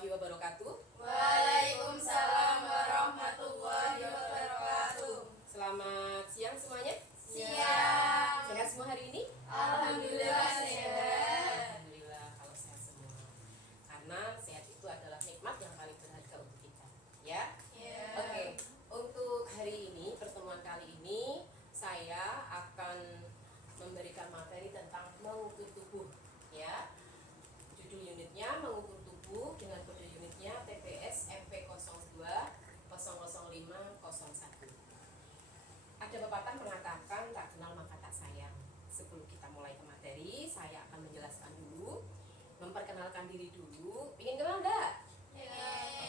warahmatullahi wabarakatuh. Waalaikumsalam warahmatullahi wabarakatuh. Selamat siang semuanya. Siang. Sehat semua hari ini? Alhamdulillah sehat. Alhamdulillah kalau sehat semua. Karena sehat itu adalah nikmat yang paling berharga untuk kita. Ya? Oke. Untuk hari ini, pertemuan kali ini saya akan memberikan materi tentang mengukur tubuh, ya. Judul unitnya mengukur tubuh dengan kode unitnya TPS MP02 00501. Ada pepatah mengatakan tak kenal maka tak sayang. Sebelum kita mulai ke materi, saya akan menjelaskan dulu, memperkenalkan diri dulu. Ingin kenal enggak?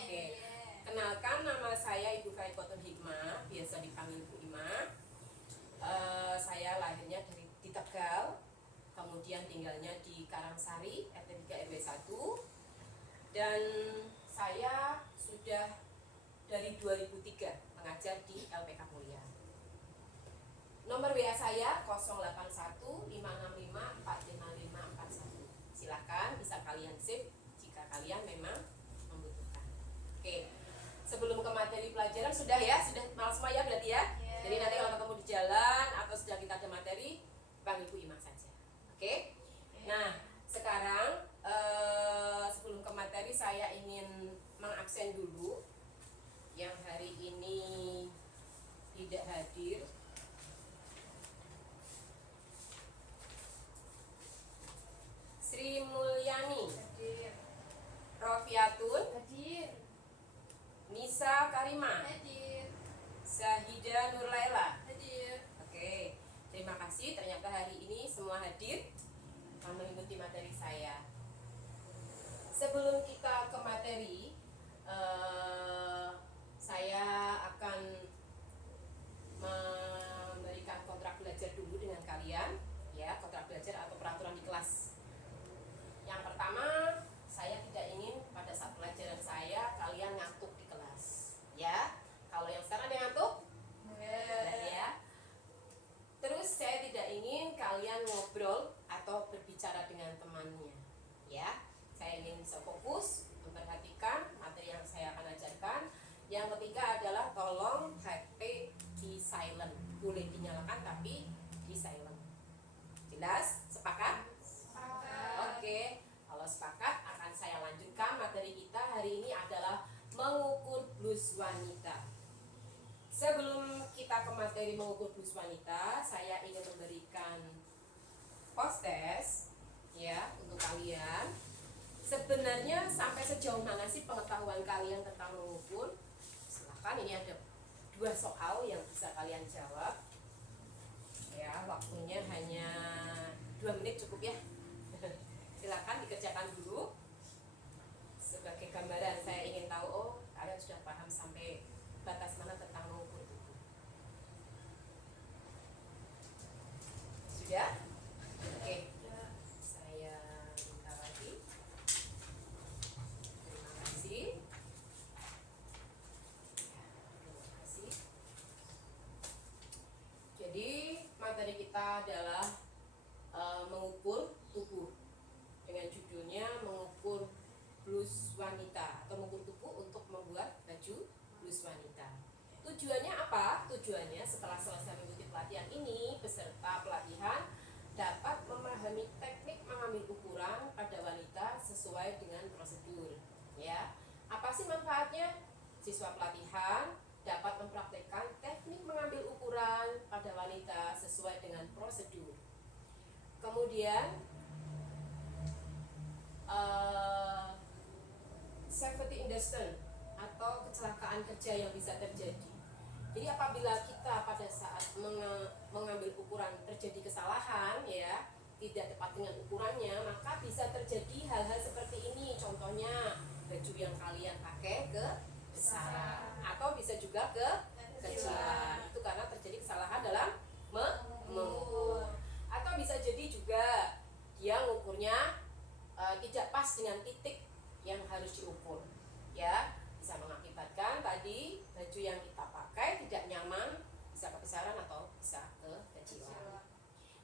Oke. Kenalkan, nama saya Ibu Kaikotun Hikmah, biasa dipanggil Bu Ima. Saya lahirnya di Tegal, kemudian tinggalnya di Karangsari, RT 3 RW 1. Dan saya sudah dari 2003 mengajar di LPK Mulia. Nomor WA saya 081565454541. Silakan, bisa kalian save jika kalian memang membutuhkan. Oke. Sebelum ke materi pelajaran sudah malas semua ya berarti ya. Jadi nanti kalau ketemu di jalan atau sedang kita ada materi, panggil Bu Ima saja. Oke. Nah, sekarang sebelum ke materi saya ingin mengabsen dulu yang hari ini tidak hadir. Sri Mulyani, Hadir. Rofiatun, Hadir. Nisa Karima, Hadir. Sahida Nurlaila. Hadir. Oke, terima kasih. Ternyata hari ini semua hadir mengikuti materi saya. Sebelum kita ke materi, saya akan memberikan kontrak belajar dulu dengan kalian, ya, kontrak belajar atau peraturan di kelas. Yang pertama, saya tidak ingin pada saat pelajaran saya kalian ngantuk di kelas, ya. Kalau yang sekarang ada yang ngantuk, ya. Terus saya tidak ingin kalian ngobrol atau berbicara dengan temannya, ya. Saya ingin bisa fokus memperhatikan materi yang saya akan ajarkan. Yang ketiga adalah tolong HP di silent, boleh dinyalakan tapi di silent. Jelas? Sepakat? Oke, kalau sepakat akan saya lanjutkan materi kita hari ini adalah mengukur blus wanita. Sebelum kita ke materi mengukur blus wanita, saya ingin memberikan post test ya untuk kalian. Sebenarnya sampai sejauh mana sih pengetahuan kalian tentang mengukur? Silahkan, ini ada 2 soal yang bisa kalian jawab. Ya, waktunya hanya 2 menit cukup ya. Silakan dikerjakan dulu. Sebagai gambaran saya ingin tahu, oh kalian sudah paham sampai batas mana tentang mengukur tubuh. Sudah? Oke. Saya minta lagi. Terima kasih. Ya, terima kasih. Jadi materi kita adalah mengukur tubuh dengan judulnya mengukur blus wanita atau mengukur tubuh untuk membuat baju blus wanita. Tujuannya apa? Tujuannya setelah selesai mengikuti pelatihan ini, peserta pelatihan dapat memahami teknik mengambil ukuran pada wanita sesuai dengan prosedur. Ya, apa sih manfaatnya? Siswa pelatihan dapat mempraktekkan teknik mengambil ukuran pada wanita sesuai dengan prosedur. Kemudian safety industry atau kecelakaan kerja yang bisa terjadi. Jadi apabila kita pada saat mengambil ukuran terjadi kesalahan, ya, tidak tepat dengan ukurannya, maka bisa terjadi hal-hal seperti ini. Contohnya baju yang kalian pakai kebesaran atau bisa juga kekecilan. Itu karena terjadi kesalahan dalam mengukur. Atau bisa jadi juga dia ngukurnya tidak pas dengan titik yang harus diukur, ya, bisa mengakibatkan tadi baju yang kita pakai tidak nyaman, bisa kebesaran atau bisa kekecilan.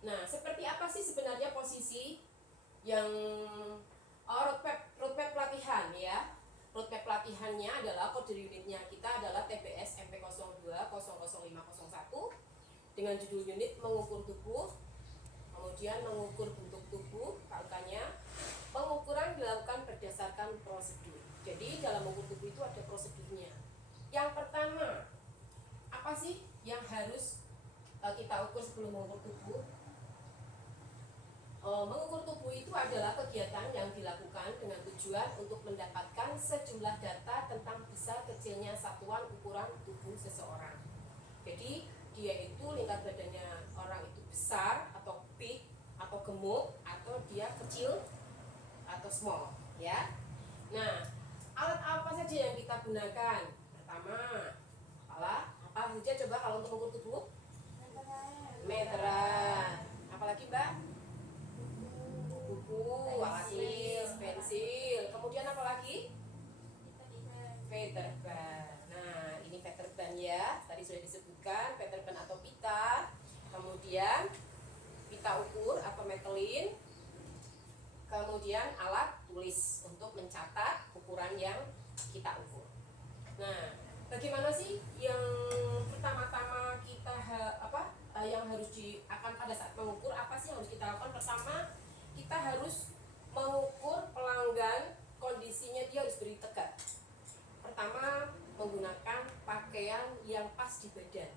Nah, seperti apa sih sebenarnya posisi yang roadmap pelatihan, ya? bahannya adalah kode unitnya kita adalah TBS MP02 00501 dengan judul unit mengukur tubuh, kemudian mengukur bentuk tubuh, angkanya. Pengukuran dilakukan berdasarkan prosedur. Jadi dalam mengukur tubuh itu ada prosedurnya. Yang pertama, apa sih yang harus kita ukur sebelum mengukur tubuh? Mengukur tubuh itu adalah kegiatan yang dilakukan dengan tujuan untuk mendapatkan sejumlah data tentang besar kecilnya satuan ukuran tubuh seseorang. Jadi dia itu lingkar badannya orang itu besar atau big atau gemuk atau dia kecil atau small, ya. Nah, alat apa saja yang kita gunakan? Pertama, apa saja coba kalau untuk mengukur tubuh? Meteran. Apalagi Mbak? Buku, alis, pensil. Kemudian apa lagi? Veterban. Nah, ini veterban ya. Tadi sudah disebutkan veterban atau pita. Kemudian pita ukur atau metelin. Kemudian alat tulis untuk mencatat ukuran yang kita ukur. Nah, bagaimana sih yang pertama-tama kita yang harus akan pada saat mengukur, apa sih yang harus kita lakukan? Pertama, kita harus mengukur pelanggan, kondisinya dia harus berdiri tegak. Pertama, menggunakan pakaian yang pas di badan.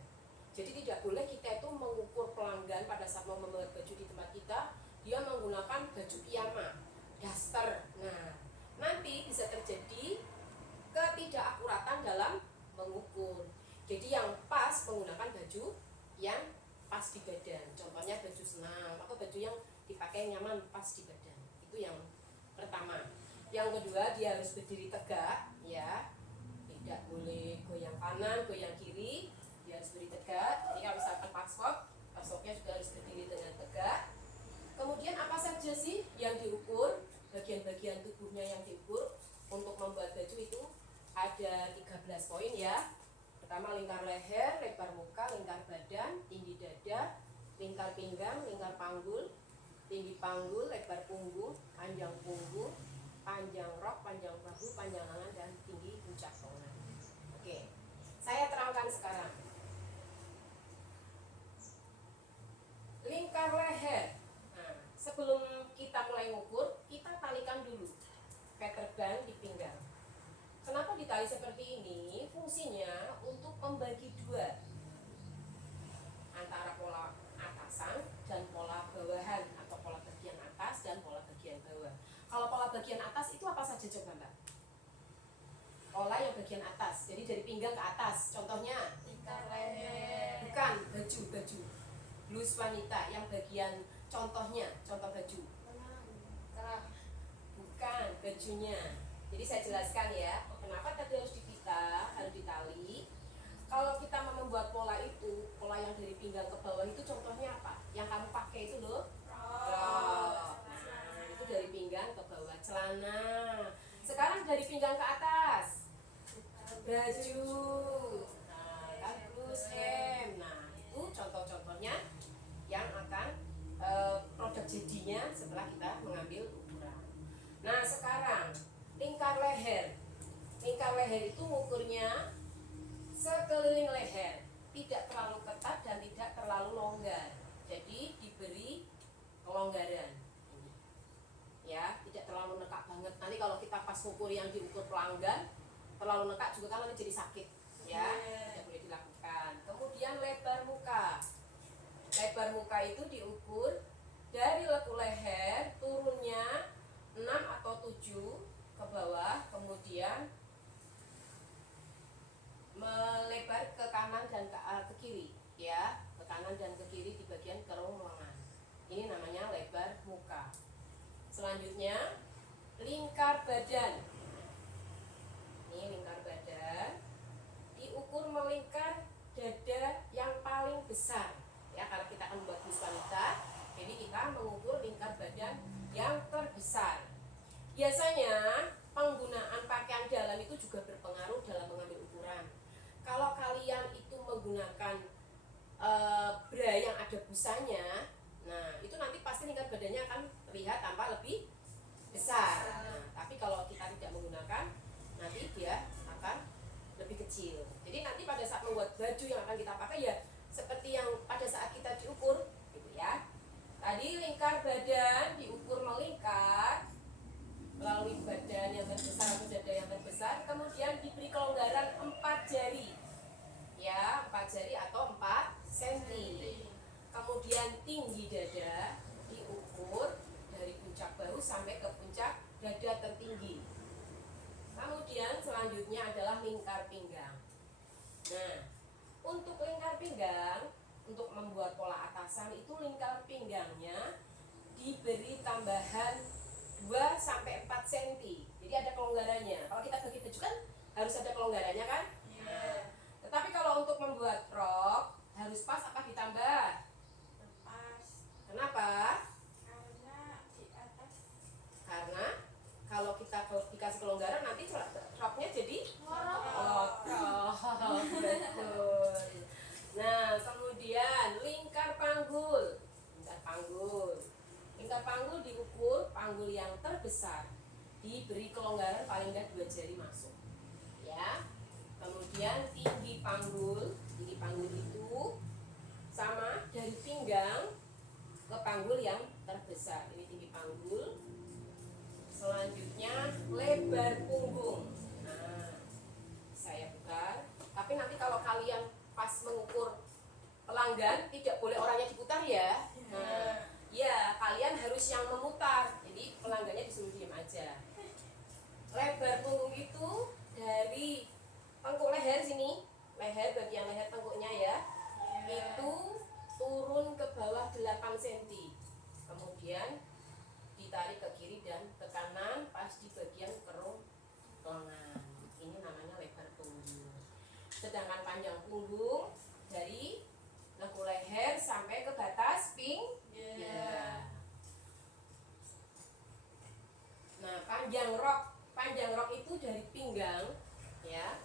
Jadi tidak boleh kita itu mengukur pelanggan pada saat mau membuat baju di tempat kita, dia menggunakan baju piyama, daster. Nah, nanti bisa terjadi ketidakakuratan dalam mengukur. Jadi yang pas menggunakan baju yang pas di badan. Contohnya baju senam atau baju yang dipakai nyaman pas di badan. Itu yang pertama. Yang kedua, dia harus berdiri tegak, ya. Tidak boleh goyang kanan, goyang kiri. Dia harus berdiri tegak. Jadi kalau misalkan paskopnya juga harus berdiri dengan tegak. Kemudian apa saja sih yang diukur? Bagian-bagian tubuhnya yang diukur untuk membuat baju itu ada 13 poin ya. Pertama, lingkar leher, lebar muka, lingkar badan, tinggi dada, lingkar pinggang, lingkar panggul, tinggi panggul, lebar punggung, panjang punggung, panjang rok, panjang bahu, panjang lengan, dan tinggi puncak lengan. Oke, saya terangkan sekarang. Lingkar leher. Nah, sebelum kita mulai ngukur, kita talikan dulu veterban di pinggang. Kenapa ditali seperti ini? Fungsinya untuk membagi dua antara pola atasan dan pola bawahan atau pola bagian atas dan pola bagian bawah. Kalau pola bagian atas itu apa saja coba Mbak? Pola yang bagian atas, jadi dari pinggang ke atas. Contohnya? Lingkar leher. Bukan, baju. Blus wanita yang bagian contohnya, contoh baju. Kerah. Bukan, bajunya. Jadi saya jelaskan ya, kenapa tadi harus dipita, harus ditali. Kalau kita mau membuat pola itu, pola yang dari pinggang ke bawah itu contohnya apa? Yang kamu pakai itu loh. Rok. Nah, itu dari pinggang ke bawah, celana. Sekarang dari pinggang ke atas, baju. Nah, bagus M. Nah, itu contoh-contohnya yang akan produk jadinya setelah kita mengambil ukuran. Nah, sekarang lingkar leher. Lingkar leher itu ukurnya sekeliling leher, tidak terlalu ketat dan tidak terlalu longgar. Jadi diberi kelonggaran. Ya, tidak terlalu nekak banget. Nanti kalau kita pas ukur yang diukur pelanggan terlalu nekak juga kan nanti jadi sakit. Ya, tidak boleh dilakukan. Kemudian lebar muka. Lebar muka itu diukur dari lekuk leher turunnya 6 atau 7 ke bawah, kemudian melebar ke kanan dan ke kiri, ya, ke kanan dan ke kiri di bagian kerong lengan. Ini namanya lebar muka. Selanjutnya lingkar badan. Ini lingkar badan diukur melingkar dada yang paling besar. Ya, kalau kita akan membuat blus wanita, jadi kita mengukur lingkar badan yang terbesar. Biasanya penggunaan pakaian dalam itu juga berpengaruh dalam mengambil ukuran. Kalau kalian itu menggunakan bra yang ada busanya, nah itu nanti pasti lingkar badannya akan terlihat tampak lebih besar. Nah, tapi kalau kita tidak menggunakan, nanti dia kecil. Jadi nanti pada saat membuat baju yang akan kita pakai ya seperti yang pada saat kita diukur, gitu ya. Tadi lingkar badan diukur melingkar melalui badan yang terbesar atau dada yang terbesar, kemudian diberi kelonggaran 4 jari, ya 4 jari atau 4 cm. Kemudian tinggi dada diukur dari puncak bahu sampai ke puncak dada tertinggi. Kemudian selanjutnya adalah lingkar pinggang. Nah, untuk lingkar pinggang, untuk membuat pola atasan itu lingkar pinggangnya diberi tambahan 2-4 cm. Jadi ada kelonggarannya. Kalau kita bagi baju kan harus ada kelonggarannya kan? Nah, tetapi kalau untuk membuat rok harus pas apa ditambah? Pas. Kenapa? Karena di atas Karena kalau kita dikasih kelonggaran nanti roknya jadi ngorok. betul. Nah, kemudian lingkar panggul. Lingkar panggul diukur panggul yang terbesar diberi kelonggaran paling enggak 2 jari masuk. Ya. Kemudian tinggi panggul itu sama dari pinggang ke panggul yang terbesar. Ini tinggi panggul. Selanjutnya lebar punggung. Nah, saya putar. Tapi nanti kalau kalian pas mengukur pelanggan tidak boleh orangnya diputar ya. Nah, ya kalian harus yang memutar. Jadi pelanggannya disuruh diam aja. Lebar punggung itu dari tengkuk leher sini, bagian leher tengkuknya ya, itu turun ke bawah 8 cm. Kemudian ditarik ke kiri dan ke kanan pas di bagian kerung lengan. Ini namanya lebar punggung. Sedangkan panjang punggung dari lengkung leher sampai ke batas pinggang. Nah, panjang rok itu dari pinggang, ya.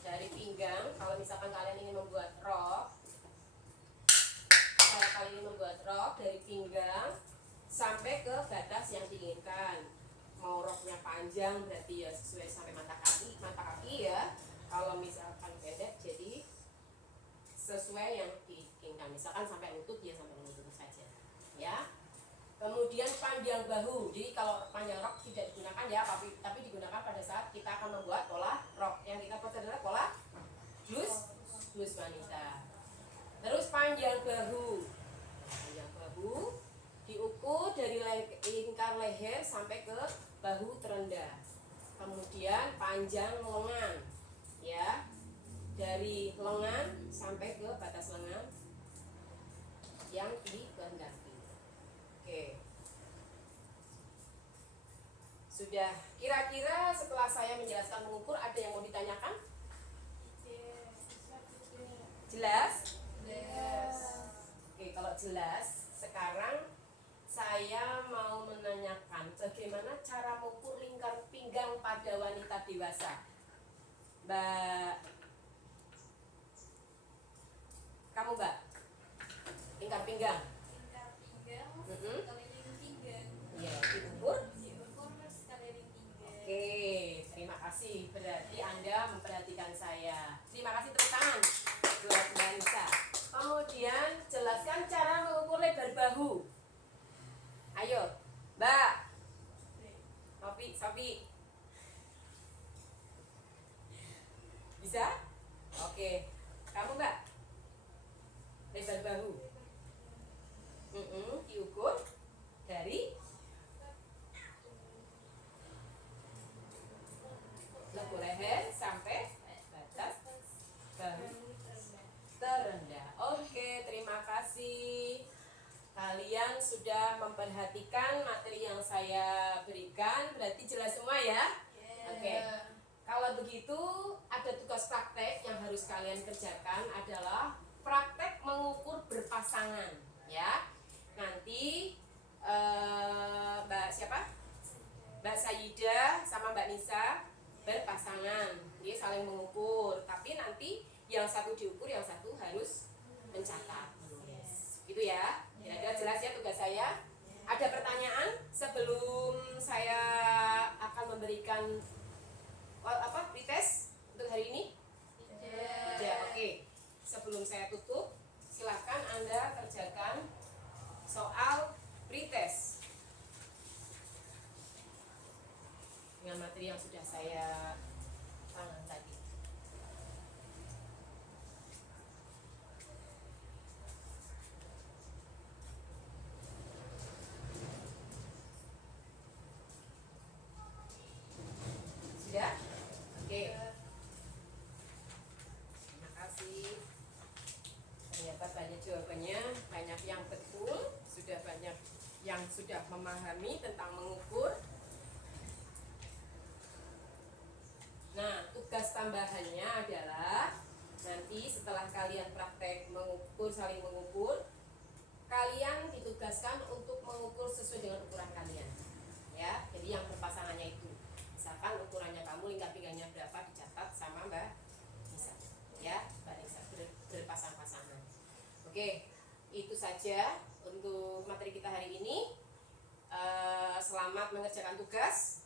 Dari pinggang, kalau misalkan kalian ingin membuat rok, dari pinggang sampai ke batas yang diinginkan. Mau roknya panjang berarti ya sesuai sampai mata kaki ya. Kalau misalkan pendek jadi sesuai yang diinginkan. Misalkan sampai lutut ya sampai lutut saja. Ya. Kemudian panjang bahu. Jadi kalau panjang rok tidak digunakan ya, tapi digunakan pada saat kita akan membuat pola rok. Yang kita buat adalah pola blus wanita. Terus panjang bahu. Panjang bahu diukur dari lingkar leher sampai ke bahu terendah. Kemudian panjang lengan, ya, dari lengan sampai ke batas lengan yang dikehendaki. Oke. Sudah, kira-kira setelah saya menjelaskan mengukur ada yang mau ditanyakan? Jelas? Oke, kalau jelas, sekarang saya mau menanyakan bagaimana cara mengukur lingkar pinggang pada wanita dewasa. Mbak, kamu Mbak, lingkar pinggang? Lingkar pinggang, Mm-mm. keliling pinggang. Iya, diukur. Diukur sekeliling pinggang. Oke, terima kasih. Berarti Anda memperhatikan saya. Terima kasih, tepuk tangan buat Mbak Nisa. Kemudian jelaskan cara mengukur lebar bahu. Ayo, Mbak. Sofi. Bisa? Oke. Kamu Mbak? Lebar bahu. Diukur dari lengkung leher sampai batas bahu terendah. Oke, terima kasih. Kalian sudah memperhatikan materi yang saya berikan, berarti jelas semua ya? Oke. Kalau begitu, ada tugas praktek yang harus kalian kerjakan adalah praktek mengukur berpasangan, ya. Nanti Mbak siapa? Mbak Sayida sama Mbak Nisa berpasangan, jadi saling mengukur. Tapi nanti yang satu diukur, yang satu harus mencatat, menulis. Gitu ya? Kira-kira jelas ya tugas saya? Ada pertanyaan sebelum saya akan memberikan pretest untuk hari ini? materi yang sudah saya tangan tadi. Sudah? Oke. Terima kasih. Ternyata banyak jawabannya, banyak yang betul, sudah banyak yang sudah memahami tentang mengukur. Nah, tugas tambahannya adalah nanti setelah kalian praktek mengukur, saling mengukur, kalian ditugaskan untuk mengukur sesuai dengan ukuran kalian. Ya, jadi yang berpasangannya itu. Misalkan ukurannya kamu lingkar pinggangnya berapa dicatat sama Mbak Nisa. Ya, Mbak Nisa berpasang-pasangan. Oke, itu saja untuk materi kita hari ini. Selamat mengerjakan tugas.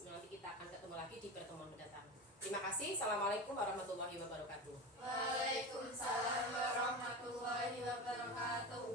Nanti kita akan ketemu lagi di pertemuan mendatang. Terima kasih. Assalamualaikum warahmatullahi wabarakatuh. Waalaikumsalam warahmatullahi wabarakatuh.